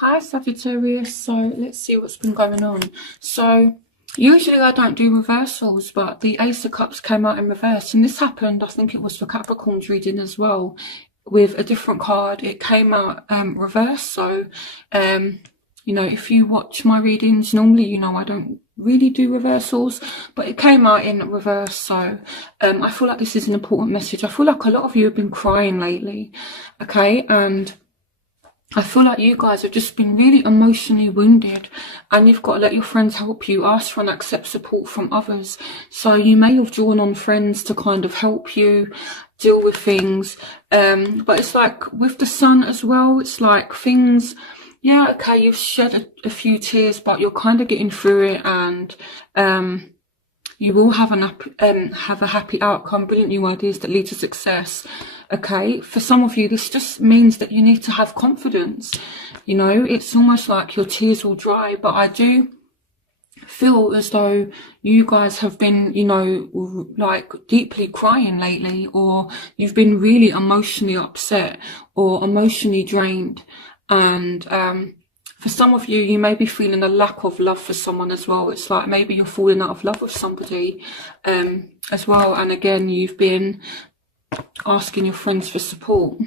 Hi Sagittarius, so let's see what's been going on. So usually I don't do reversals, but the Ace of Cups came out in reverse, and this happened, I think it was for Capricorn's reading as well, with a different card. It came out reverse. So if you watch my readings, normally I don't really do reversals, but it came out in reverse. So I feel like this is an important message. I feel like a lot of you have been crying lately, okay? And I feel like you guys have just been really emotionally wounded, and you've got to let your friends help you, ask for and accept support from others. So you may have drawn on friends to kind of help you deal with things. But it's like with the sun as well, it's like things, yeah, okay, you've shed a few tears, but you're kind of getting through it, and you will have a happy outcome, brilliant new ideas that lead to success. Okay, for some of you, this just means that you need to have confidence. It's almost like your tears will dry, but I do feel as though you guys have been, like deeply crying lately, or you've been really emotionally upset or emotionally drained. And for some of you, you may be feeling a lack of love for someone as well. It's like maybe you're falling out of love with somebody as well. And again, you've been asking your friends for support.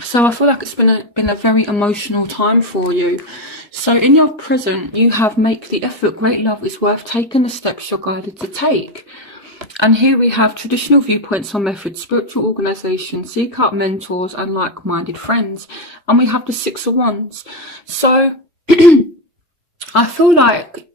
So I feel like it's been a very emotional time for you. So in your present, you have make the effort. Great love is worth taking the steps you're guided to take. And here we have traditional viewpoints or methods, spiritual organisation, seek out mentors and like-minded friends. And we have the Six of Wands. So I feel like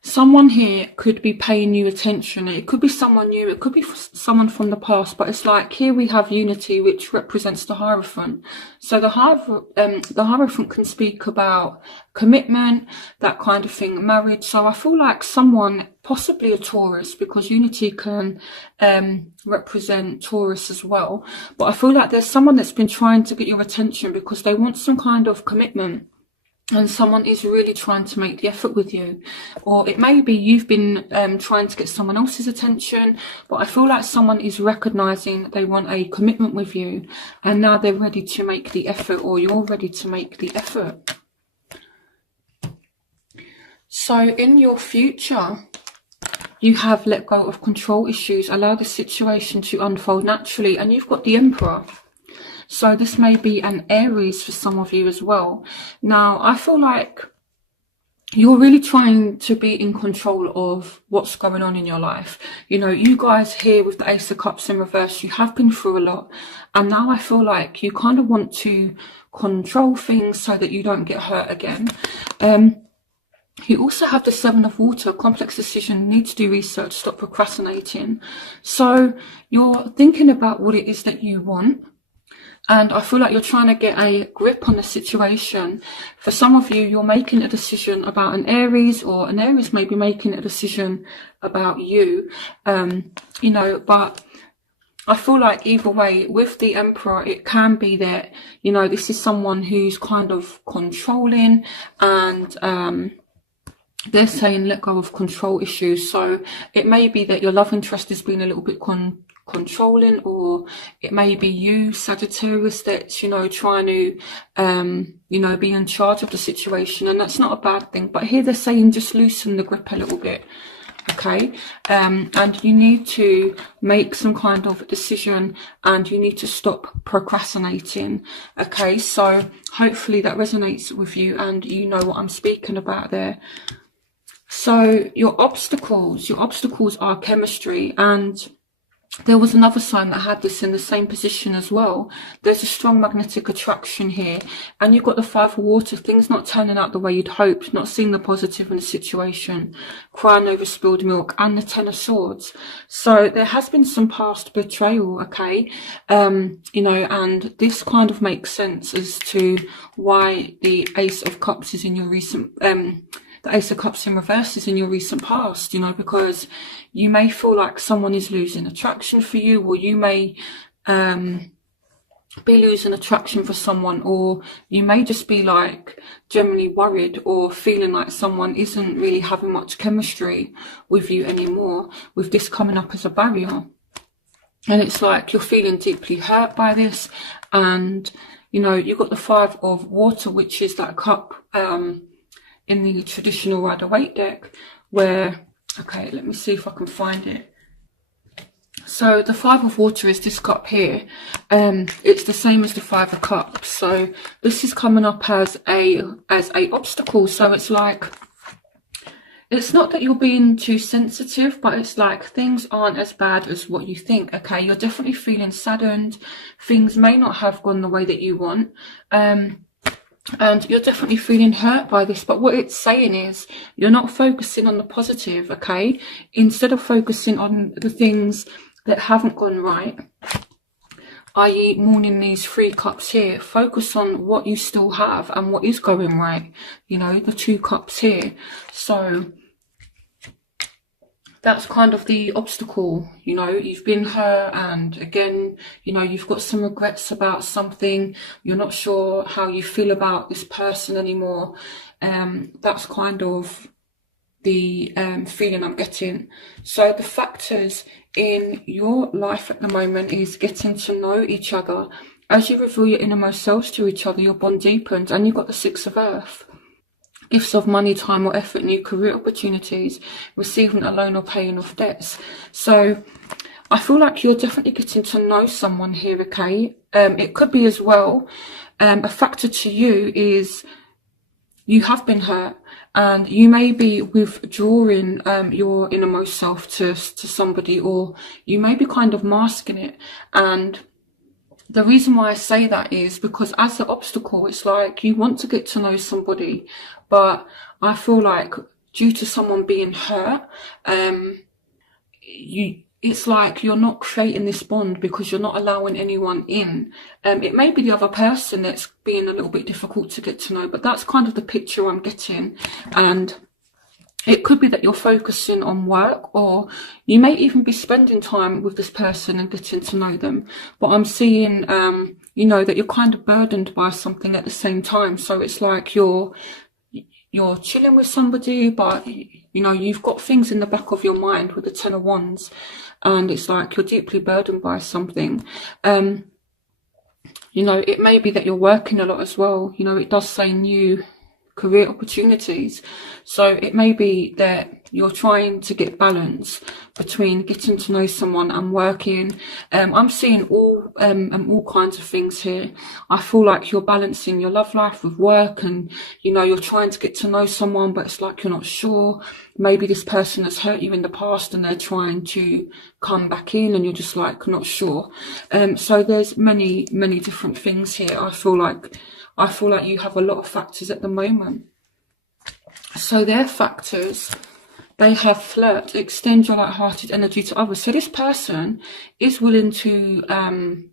someone here could be paying you attention. It could be someone new, it could be someone from the past, but it's like here we have unity, which represents the Hierophant. So the Hierophant can speak about commitment, that kind of thing, marriage. So I feel like someone, possibly a Taurus, because unity can represent Taurus as well. But I feel like there's someone that's been trying to get your attention because they want some kind of commitment. And someone is really trying to make the effort with you. Or it may be you've been trying to get someone else's attention, but I feel like someone is recognizing that they want a commitment with you, and now they're ready to make the effort, or you're ready to make the effort. So in your future, you have let go of control issues, allow the situation to unfold naturally, and you've got the Emperor. So this may be an Aries for some of you as well. Now, I feel like you're really trying to be in control of what's going on in your life. You guys here with the Ace of Cups in reverse, you have been through a lot. And now I feel like you kind of want to control things so that you don't get hurt again. You also have the Seven of Water, complex decision, need to do research, stop procrastinating. So you're thinking about what it is that you want. And I feel like you're trying to get a grip on the situation. For some of you, you're making a decision about an Aries, or an Aries may be making a decision about you, but I feel like either way, with the Emperor, it can be that, this is someone who's kind of controlling, and they're saying let go of control issues. So it may be that your love interest has been a little bit controlling, or it may be you, Sagittarius, that's trying to be in charge of the situation, and that's not a bad thing. But here they're saying just loosen the grip a little bit, okay? And you need to make some kind of decision, and you need to stop procrastinating, okay? So hopefully that resonates with you, and you know what I'm speaking about there. So your obstacles are chemistry, and there was another sign that had this in the same position as well. There's a strong magnetic attraction here, and you've got the Five of Water, things not turning out the way you'd hoped, not seeing the positive in the situation, crying over spilled milk, and the Ten of Swords. So there has been some past betrayal, okay? And this kind of makes sense as to why the Ace of Cups is in your recent the Ace of Cups in reverse is in your recent past, because you may feel like someone is losing attraction for you, or you may be losing attraction for someone, or you may just be like generally worried or feeling like someone isn't really having much chemistry with you anymore, with this coming up as a barrier. And it's like you're feeling deeply hurt by this, and you know, you've got the 5 of water, which is that cup in the traditional Rider-Waite deck, where, okay, let me see if I can find it. So the 5 of water is this cup here. It's the same as the 5 of cups. So this is coming up as a obstacle. So it's like, it's not that you're being too sensitive, but it's like things aren't as bad as what you think. Okay, you're definitely feeling saddened. Things may not have gone the way that you want. And you're definitely feeling hurt by this, but what it's saying is you're not focusing on the positive, okay? Instead of focusing on the things that haven't gone right, i.e. mourning these 3 cups here, focus on what you still have and what is going right, you know, the 2 cups here. So that's kind of the obstacle, you know, you've been hurt, and again, you know, you've got some regrets about something, you're not sure how you feel about this person anymore. That's kind of the feeling I'm getting. So the factors in your life at the moment is getting to know each other. As you reveal your innermost selves to each other, your bond deepens, and you've got the 6 of earth. Gifts of money, time or effort, new career opportunities, receiving a loan or paying off debts. So I feel like you're definitely getting to know someone here, okay? It could be as well, a factor to you is you have been hurt, and you may be withdrawing your innermost self to somebody, or you may be kind of masking it. And the reason why I say that is because as an obstacle, it's like you want to get to know somebody, but I feel like due to someone being hurt, it's like you're not creating this bond because you're not allowing anyone in. It may be the other person that's being a little bit difficult to get to know, but that's kind of the picture I'm getting. And it could be that you're focusing on work, or you may even be spending time with this person and getting to know them. But I'm seeing, you know, that you're kind of burdened by something at the same time. So it's like you're chilling with somebody, but, you know, you've got things in the back of your mind with the 10 of Wands, and it's like you're deeply burdened by something. You know, it may be that you're working a lot as well. You know, it does say new career opportunities, so it may be that you're trying to get balance between getting to know someone and working. I'm seeing all kinds of things here. I feel like you're balancing your love life with work, and you know, you're trying to get to know someone, but it's like you're not sure. Maybe this person has hurt you in the past and they're trying to come back in, and you're just like not sure. So there's many different things here. I feel like you have a lot of factors at the moment. So their factors, they have flirt, extend your light-hearted energy to others. So this person is willing to,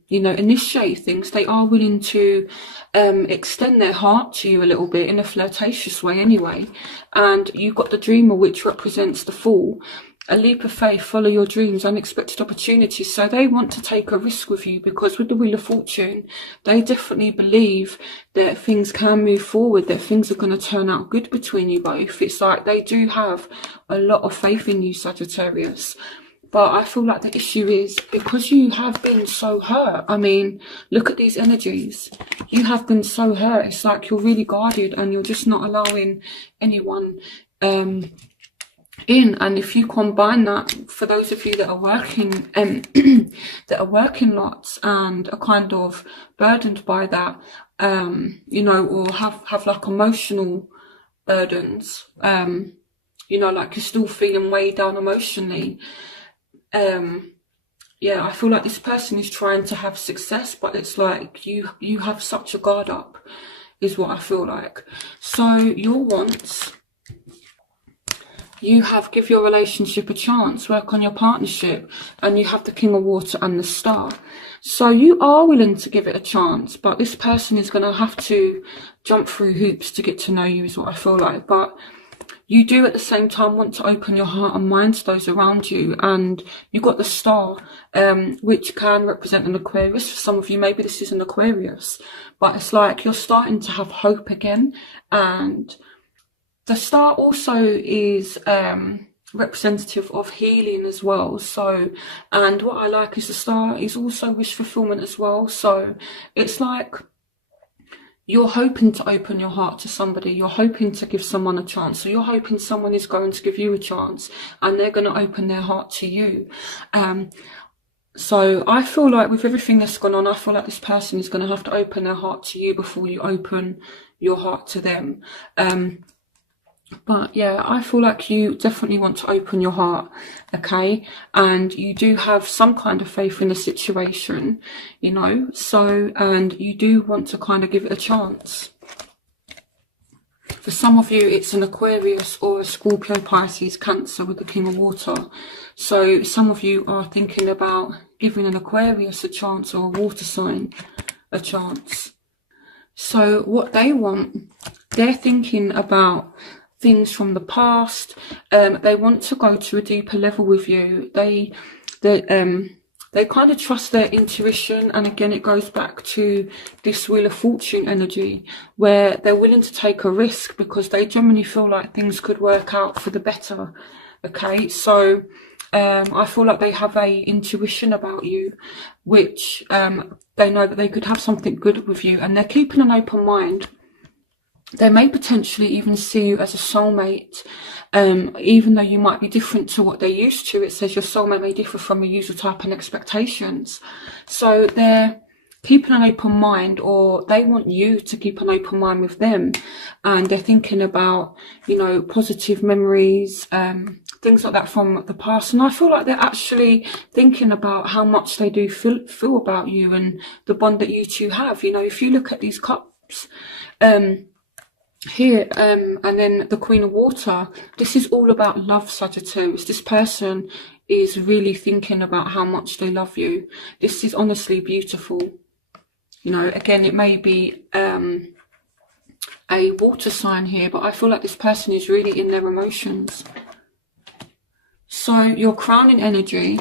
you know, initiate things. They are willing to extend their heart to you a little bit in a flirtatious way anyway. And you've got the dreamer, which represents the Fool. A leap of faith, follow your dreams, unexpected opportunities. So they want to take a risk with you, because with the Wheel of Fortune, they definitely believe that things can move forward, that things are going to turn out good between you both. It's like they do have a lot of faith in you, Sagittarius. But I feel like the issue is because you have been so hurt. I mean, look at these energies. You have been so hurt. It's like you're really guarded, and you're just not allowing anyone in. And if you combine that, for those of you that are working that are working lots and are kind of burdened by that, you know, or have like emotional burdens, you know, like you're still feeling weighed down emotionally, yeah, I feel like this person is trying to have success, but it's like you have such a guard up, is what I feel like. So your wants, you have give your relationship a chance, work on your partnership, and you have the King of Water and the Star. So you are willing to give it a chance, but this person is going to have to jump through hoops to get to know you, is what I feel like. But you do at the same time want to open your heart and mind to those around you. And you've got the Star, which can represent an Aquarius. For some of you, maybe this is an Aquarius, but it's like you're starting to have hope again. And the Star also is representative of healing as well. So, and what I like is the Star is also wish fulfillment as well. So it's like you're hoping to open your heart to somebody. You're hoping to give someone a chance. So you're hoping someone is going to give you a chance and they're going to open their heart to you. So I feel like with everything that's gone on, I feel like this person is going to have to open their heart to you before you open your heart to them. But yeah, I feel like you definitely want to open your heart, okay? And you do have some kind of faith in the situation, you know? So, and you do want to kind of give it a chance. For some of you, it's an Aquarius or a Scorpio, Pisces, Cancer with the King of Water. So some of you are thinking about giving an Aquarius a chance or a water sign a chance. So what they want, they're thinking about things from the past. They want to go to a deeper level with you. They kind of trust their intuition, and again it goes back to this Wheel of Fortune energy, where they're willing to take a risk because they genuinely feel like things could work out for the better. Okay, so I feel like they have a intuition about you, which they know that they could have something good with you, and they're keeping an open mind. They may potentially even see you as a soulmate, even though you might be different to what they're used to. It says your soulmate may differ from your usual type and expectations. So they're keeping an open mind, or they want you to keep an open mind with them. And they're thinking about, you know, positive memories, things like that from the past. And I feel like they're actually thinking about how much they do feel about you and the bond that you two have. You know, if you look at these cups, here, and then the Queen of Water, this is all about love, Sagittarius. This person is really thinking about how much they love you. This is honestly beautiful. You know, again, it may be a water sign here, but I feel like this person is really in their emotions. So your crowning energy,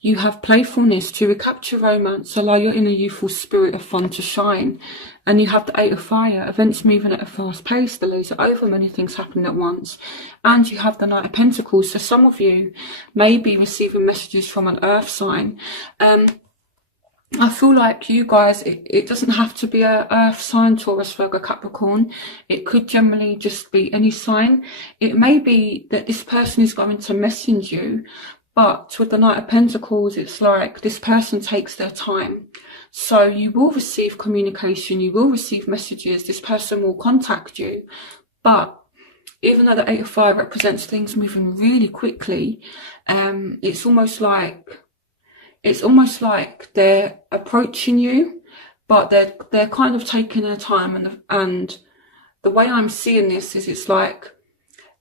you have playfulness to recapture romance, allow your inner youthful spirit of fun to shine. And you have the Eight of Fire, events moving at a fast pace, delays are over, many things happening at once. And you have the Knight of Pentacles. So some of you may be receiving messages from an earth sign. I feel like you guys, it doesn't have to be a earth sign, Taurus, Virgo, Capricorn. It could generally just be any sign. It may be that this person is going to message you, but with the Knight of Pentacles, it's like this person takes their time. So you will receive communication, you will receive messages, this person will contact you. But even though the Eight of Fire represents things moving really quickly, it's almost like they're approaching you, but they're kind of taking their time. And the way I'm seeing this is, it's like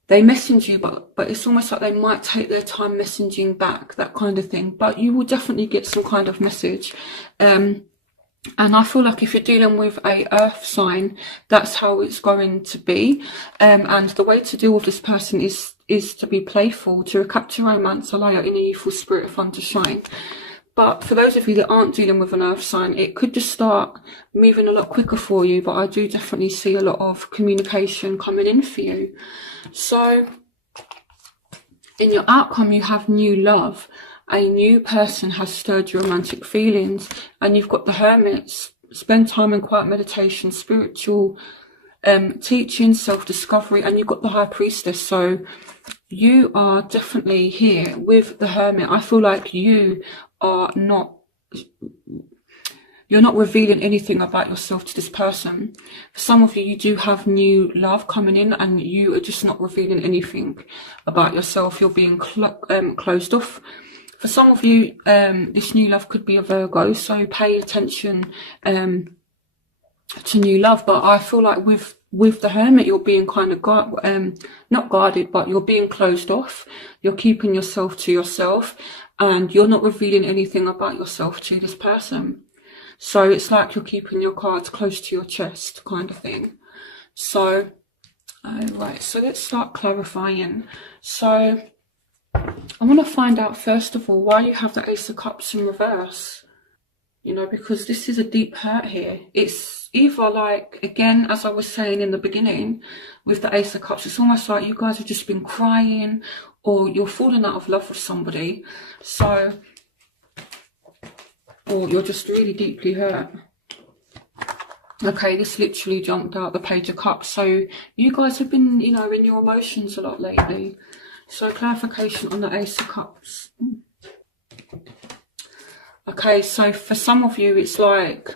they message you, but it's almost like they might take their time messaging back, that kind of thing. But you will definitely get some kind of message. And I feel like if you're dealing with a earth sign, that's how it's going to be. And the way to deal with this person is to be playful, to recapture romance, allow your inner youthful spirit of fun to shine. But for those of you that aren't dealing with an earth sign, it could just start moving a lot quicker for you. But I do definitely see a lot of communication coming in for you. So in your outcome, you have new love. A new person has stirred your romantic feelings. And you've got the Hermits. Spend time in quiet meditation, spiritual teaching, self-discovery. And you've got the High Priestess. So you are definitely here with the Hermit. I feel like you're not revealing anything about yourself to this person. For some of you, you do have new love coming in, and you are just not revealing anything about yourself. You're being closed off. For some of you, this new love could be a Virgo, so pay attention to new love. But I feel like with the Hermit, you're being kind of not guarded, but you're being closed off. You're keeping yourself to yourself, and you're not revealing anything about yourself to this person. So it's like you're keeping your cards close to your chest, kind of thing. So, right, so let's start clarifying. So I want to find out, first of all, why you have the Ace of Cups in reverse. You know, because this is a deep hurt here. It's either like, again, as I was saying in the beginning, with the Ace of Cups, it's almost like you guys have just been crying, or you're falling out of love with somebody. So or you're just really deeply hurt. Okay, this literally jumped out, the Page of Cups. So you guys have been, you know, in your emotions a lot lately. So clarification on the Ace of Cups. Okay, so for some of you, it's like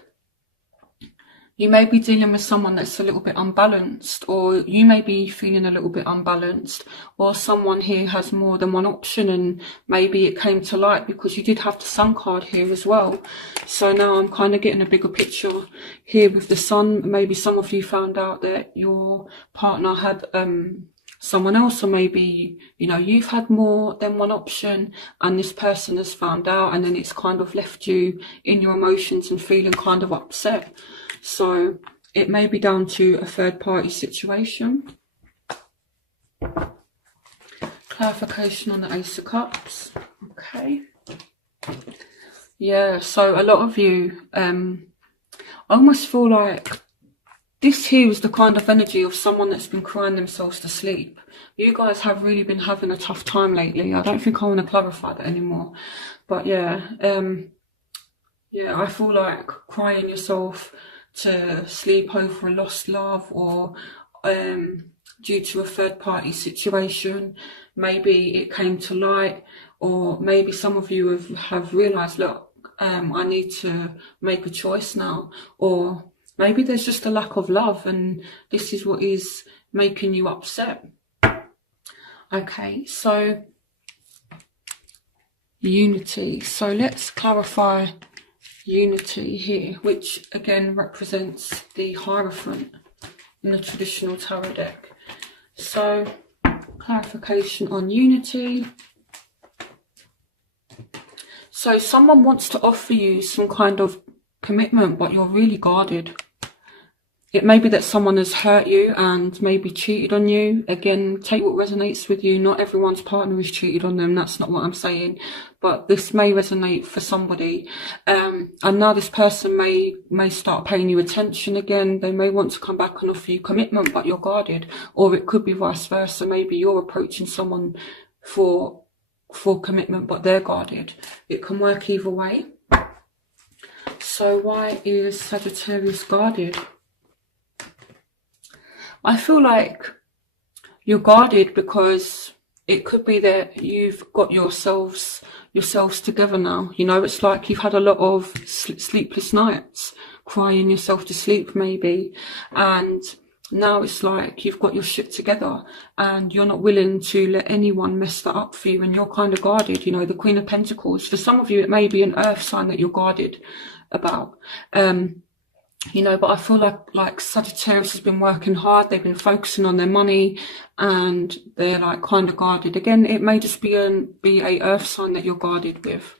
you may be dealing with someone that's a little bit unbalanced, or you may be feeling a little bit unbalanced, or someone here has more than one option, and maybe it came to light because you did have the Sun card here as well. So now I'm kind of getting a bigger picture here with the Sun. Maybe some of you found out that your partner had someone else, or maybe, you know, you've had more than one option and this person has found out, and then it's kind of left you in your emotions and feeling kind of upset. So it may be down to a third party situation. Clarification on the Ace of Cups. Okay. Yeah, so a lot of you I almost feel like this here is the kind of energy of someone that's been crying themselves to sleep. You guys have really been having a tough time lately. I don't think I want to clarify that anymore. But yeah, yeah, I feel like crying yourself to sleep over a lost love, or due to a third party situation. Maybe it came to light, or maybe some of you have realised, look, I need to make a choice now, or maybe there's just a lack of love and this is what is making you upset. Okay, so unity. So let's clarify unity here, which again represents the Hierophant in the traditional tarot deck. So clarification on unity. So someone wants to offer you some kind of commitment, but you're really guarded. It may be that someone has hurt you and maybe cheated on you. Again, take what resonates with you. Not everyone's partner is cheated on them. That's not what I'm saying. But this may resonate for somebody. And now this person may start paying you attention again. They may want to come back and offer you commitment, but you're guarded. Or it could be vice versa. Maybe you're approaching someone for commitment, but they're guarded. It can work either way. So why is Sagittarius guarded? I feel like you're guarded because it could be that you've got yourselves together now. You know, it's like you've had a lot of sleepless nights, crying yourself to sleep maybe, and now it's like you've got your shit together and you're not willing to let anyone mess that up for you, and you're kind of guarded. You know, the Queen of Pentacles, for some of you it may be an earth sign that you're guarded about. You know, but I feel like Sagittarius has been working hard. They've been focusing on their money and they're like kind of guarded. Again, it may just be a earth sign that you're guarded with.